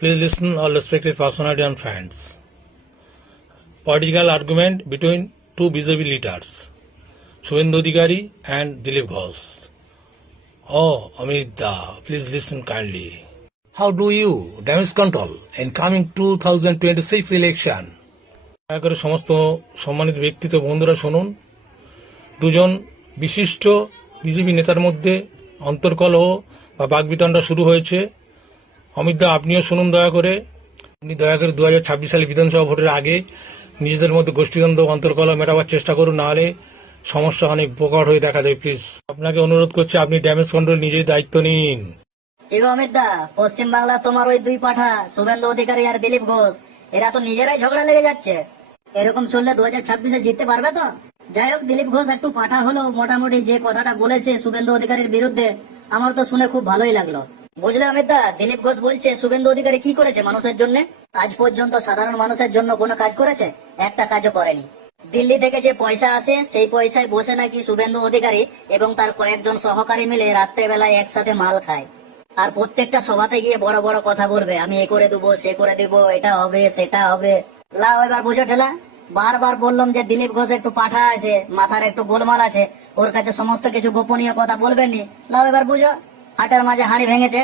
Please listen, all respected personality and fans. Political argument between two BJP leaders, Shubhendu Adhikari and Dilip Ghosh. Oh, Amit Da, please listen kindly. How do you damage control in coming 2026 election? দয়া করে সমস্ত সম্মানিত ব্যক্তিত্ব বন্ধুরা শুনুন। দুজন বিশিষ্ট BJP নেতার মধ্যে অন্তর্কলহ বা বাগবিতণ্ডা শুরু হয়েছে। অমিত দা, আপনিও শুনুন দয়া করে। আপনি দয়া করে 2026 সালে বিধানসভা ভোটের আগে নিজেদের মধ্যে গোষ্ঠীদ্বন্দ্ব অন্তর্কলহ মেটাবার চেষ্টা করুন, নাহলে সমস্যা অনেক প্রকট হয়ে দেখা যায়। প্লিজ আপনাকে অনুরোধ করছি, আপনি ড্যামেজ কন্ট্রোল নিজেই দায়িত্ব নিন। ঠিক অমিত দা, পশ্চিম বাংলা তোমার ওই দুই পাঠা শুভেন্দু অধিকারী আর দিলীপ ঘোষ, এরা তো নিজেরাই ঝগড়া লেগে যাচ্ছে। এরকম চললে 2026-এ জিততে পারবে তো? যাই হোক, দিলীপ ঘোষ একটু পাঠা হলো, মোটামুটি যে কথাটা বলেছে শুভেন্দু অধিকারীর বিরুদ্ধে, আমার তো শুনে খুব ভালোই লাগলো। বুঝলে অমিত দা, দিলীপ ঘোষ বলছে শুভেন্দু অধিকারী কি করেছে মানুষের জন্য? আজ পর্যন্ত সাধারণ মানুষের জন্য কোনো কাজ করেছে? একটা কাজও করেনি। দিল্লি থেকে যে পয়সা আসে সেই পয়সায় বসে নাকি শুভেন্দু অধিকারী এবং তার কয়েকজন সহকারী মিলে রাত্রেবেলায় একসাথে মাল খায়, আর প্রত্যেকটা সভাতে গিয়ে বড় বড় কথা বলবে, আমি এ করে দেবো, সে করে দেবো, এটা হবে, সেটা হবে। লাও এবার বুঝো ঠেলা। বারবার বললাম যে দিলীপ ঘোষ একটু পাঠা আছে, মাথার একটু গোলমাল আছে, ওর কাছে সমস্ত কিছু গোপনীয় কথা বলবেন নি। লাও এবার বুঝো, হাটের মাঝে হাঁড়ি ভেঙেছে।